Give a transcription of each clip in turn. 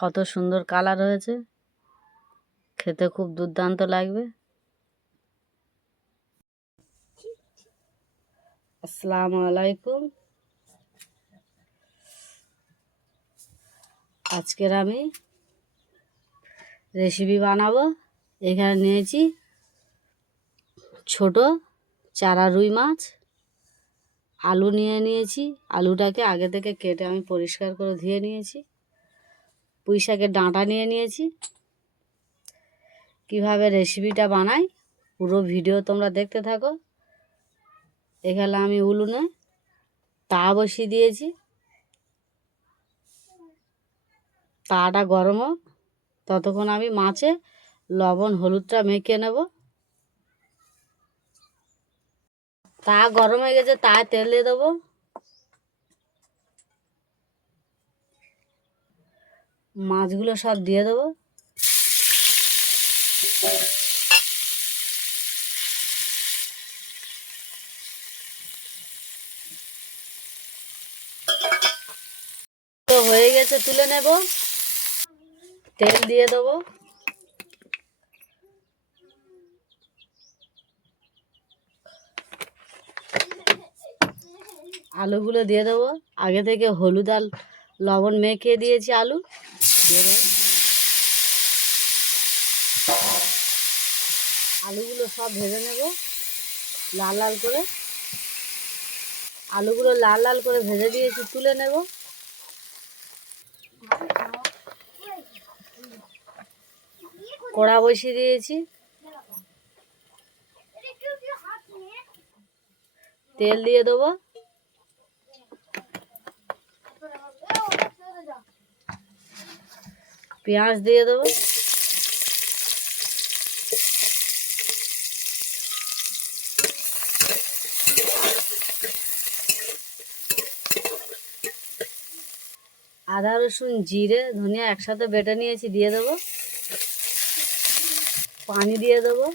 কত সুন্দর কালার হয়েছে, খেতে খুব দুর্দান্ত লাগবে। আসসালামু আলাইকুম। আজকের আমি রেসিপি বানাবো। এখানে নিয়েছি ছোট চারা রুই মাছ, আলু নিয়েছি। আলুটাকে আগে থেকে কেটে আমি পরিষ্কার করে ধুয়ে নিয়েছি। পুঁই শাকের ডাঁটা নিয়েছি। কিভাবে রেসিপিটা বানাই পুরো ভিডিও তোমরা দেখতে থাকো। এখানে আমি উনুনে তা বসিয়ে দিয়েছি। তাটা গরম হোক, ততক্ষণ আমি মাছে লবণ হলুদটা মেখে নেব। তা গরম হয়ে গেছে, তা তেল দিয়ে দেবো। মাছগুলো সব দিয়ে দেবো। তো হয়ে গেছে, তুলে নেব। তেল দিয়ে দেবো। আলুগুলো দিয়ে দেবো। আগে থেকে হলুদ আর লবণ মেখে দিয়েছি, আলু দিয়ে দেবো। আলুগুলো সব ভেজে নেব লাল লাল করে। আলুগুলো লাল লাল করে ভেজে দিয়েছি, তুলে নেব। কড়া বসিয়ে দিয়েছি, তেল দিয়ে দেবো। পেঁয়াজ দিয়ে দেবো। আদা রসুন জিরে ধনিয়া একসাথে বেটে নিয়েছি, দিয়ে দেবো। পানি দিয়ে দেবো।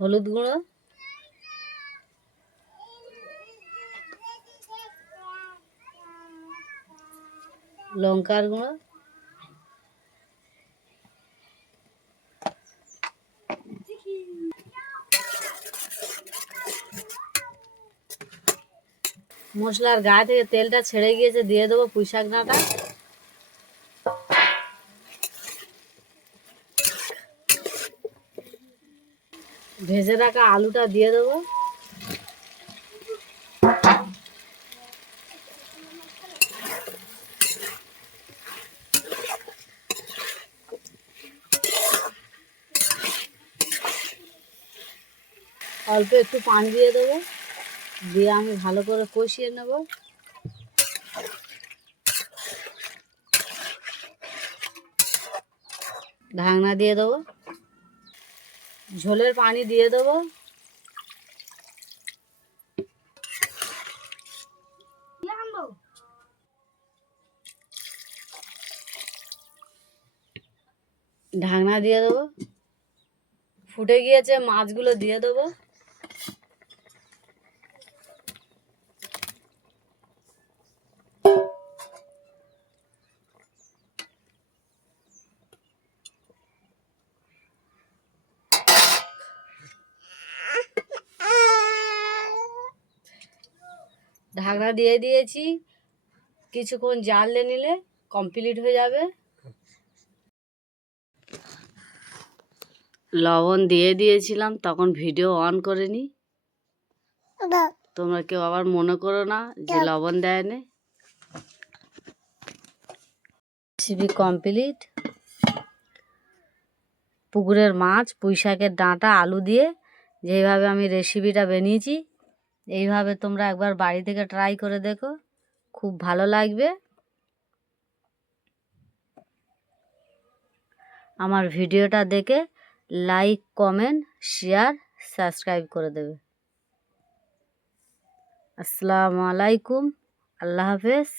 হলুদ গুঁড়ো, লঙ্কার গুঁড়ো, মশলার গা থেকে তেলটা ছেড়ে গিয়েছে, দিয়ে দেবো পুঁই শাক ডাঁটা। ভেজে রাখা আলুটা দিয়ে দেবো। অল্প একটু পানি দিয়ে দেবো, দিয়ে আমি ভালো করে কষিয়ে নেব। ঢাকনা দিয়ে দেবো। ঝোলের পানি দিয়ে দেবো। ঢাকনা দিয়ে দেবো। ফুটে গিয়েছে, মাছগুলো দিয়ে দেবো। ঢাকনা দিয়ে দিয়েছি, কিছুক্ষণ জাল নিলে কমপ্লিট হয়ে যাবে। লবণ দিয়ে দিয়েছিলাম, তখন ভিডিও অন করিনি। তোমরা কেউ আবার মনে করো না যে লবণ দেয়নি। Recipe complete. পুকুরের মাছ, পুঁই শাকের ডাঁটা, আলু দিয়ে যেইভাবে আমি রেসিপিটা বানিয়েছি, এইভাবে তোমরা একবার বাড়ি থেকে ট্রাই করে দেখো, খুব ভালো লাগবে। আমার ভিডিওটা দেখে লাইক, কমেন্ট, শেয়ার, সাবস্ক্রাইব করে দেবে। আসসালামু আলাইকুম, আল্লাহ হাফেজ।